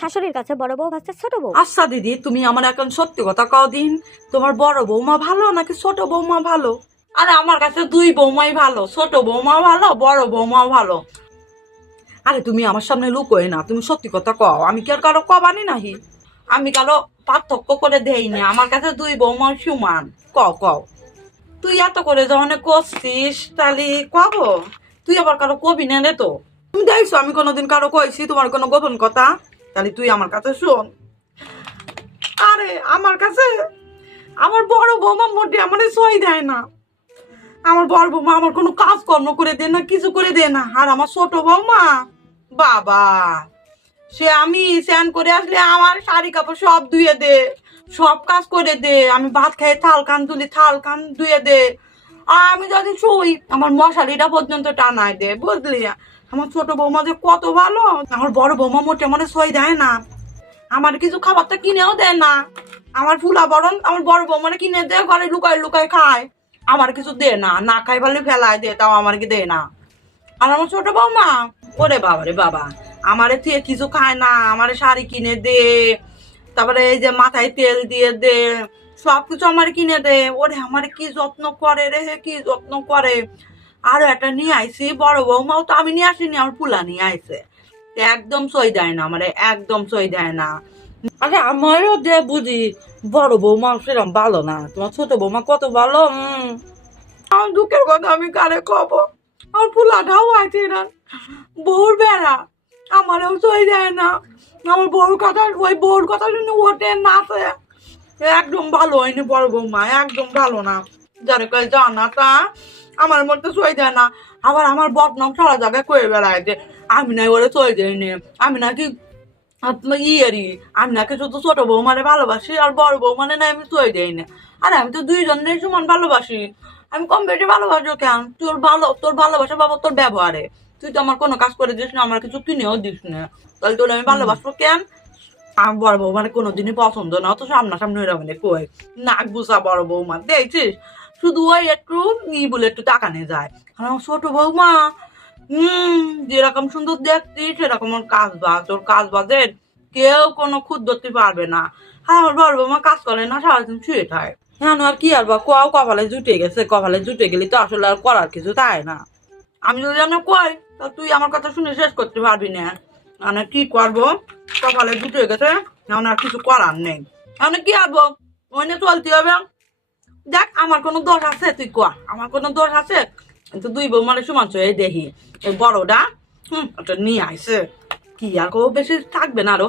শাশুড়ির কাছে বড় বউ ভাবছে ছোট বউ। আচ্ছা দিদি, তুমি আমার এখন সত্যি কথা কও দিন, তোমার বড় বৌমা ভালো নাকি ছোট বৌমা ভালো? আরে আমার কাছে দুই বৌমাই ভালো, ছোট বৌমা ভালো, বড় বৌমাও ভালো। আরে তুমি আমার সামনে লুকোয় না, তুমি সত্যি কথা কও, আমি কি আর কারো কবানি নাহি? আমি কারো পার্থক্য করে দেই না, আমার কাছে দুই বৌমা সমান। কও কও, তুই এত করে যখন করছিস তাহলে কব, তুই আবার কারো কবি না রে? তো তুমি দেখছো আমি কোনোদিন কারো কইছি তোমার কোনো গোপন কথা? তাহলে তুই আমার কাছে শোন। আরে আমার কাছে আমার বড় বৌমা মোটে আমার সই দেয় না। আমার বড় বৌমা আমার কোনো কাজ কর্ম করে দে না, কিছু করে দে না। আর আমার ছোট বৌমা বাবা, সে আমি স্নান করে আসলে আমার শাড়ি কাপড় সব ধুয়ে দে, সব কাজ করে দে। আমি ভাত খাই থাল কান তুলি, থাল কান ধুয়ে দে। আর আমি যদি শুই আমার মশারিটা পর্যন্ত টানায় দে, বুঝলি? আমার ছোট বৌমা যে কত ভালো। আমার বড় বৌমা মোটে মানে সই দেয় না, আমার কিছু খাবারটা কিনেও দেয় না। আমার ফুলা বরং আমার বড় বৌমানে কিনে দেয়, ঘরে লুকায় লুকায় খায়। আমার কিছু দে না, না খাই বলে ফেলায় দে, তাও আমার কি দে না। আর আমার ছোট বৌমা ওরে বাবা রে বাবা, আমারে তুই কিছু খায় না, আমারে শাড়ি কিনে দে, তারপরে এই যে মাথায় তেল দিয়ে দে, সবকিছু আমার কিনে দে। ওরে আমার কি যত্ন করে রে, কি যত্ন করে। আরো একটা নিয়ে আইসি বড় বৌমাও, তো আমি নিয়ে আসিনি, আমার পুলা নিয়ে আইসে। একদম সই দেয় না, মানে একদম সই দেয় না। আরে আমারও যে বুঝি বড় বৌমা সেরকম ভালো না, তোমার ছোট বৌমা কত ভালো। আমার দুঃখের কথা আমি কারে কব। আমার ফুলাটাও আছে না, বউর বেড়া, আমারও সই দেয় না। আমার বউর কথা, ওই বউর কথা শুনে ওঠে নাচে। একদম ভালো হয়নি বড় বৌমা, একদম ভালো না। যারে কয়ে জানা তা আমার মধ্যে সই দেয় না। আবার আমার বদনাম সারা জায়গায় কয়ে বেড়ায় যে আমি নাই ওরে সই দেয়নি, আমি নাকি ইয়েরি, আমি নাকি শুধু ছোট বৌমারে ভালোবাসি আর বড় বৌমানে না আমি সই দেই না। আরে আমি তো দুইজনের সমান ভালোবাসি, আমি কম বেশি ভালোবাসো কেন? তোর ভালোবাসা বাবা তোর ব্যবহারে, তুই তো আমার কোনো কাজ করে দিস না, আমার কিছু কিনেও দিস না, তাহলে তোর আমি ভালোবাসবো কেন? আমার বড় বৌমানে কোনোদিনই পছন্দ না, অত সামনাসামনি ওরা মানে কই নাক বুঝা বড় বৌমা দেখছিস, শুধু ওই একটু বলে একটু টাকা নিয়ে যায়। আর আমার ছোট বৌমা যেরকম সুন্দর দেখছিস সেরকম ওর কাজ বাজ, ওর কাজ বাজের কেউ কোনো খুদ ধরতে পারবে না। আর আমার বড় বৌমা কাজ করে না, সারাদিন শুয়ে থাকে। হ্যাঁ আর কি আর বা কোয়াও কপালে জুটে গেছে, কপালে জুটে গেলি তো আসলে আর করার কিছু তাই না। আমি যদি জানো কই, তা তুই আমার কথা শুনে শেষ করতে পারবি না। মানে কি করবো, কপালে জুটে গেছে, এখন আর কিছু করার নেই। এখন কি আরবো, ওই নিয়ে চলতে হবে। দেখ আমার কোনো দোষ আছে, তুই কর আমার কোনো দোষ আছে? কিন্তু দুই বৌমারে সমান এই দেখি এই বড়টা ওটা নিয়ে আইসে, কি আর বেশি থাকবে না আরো।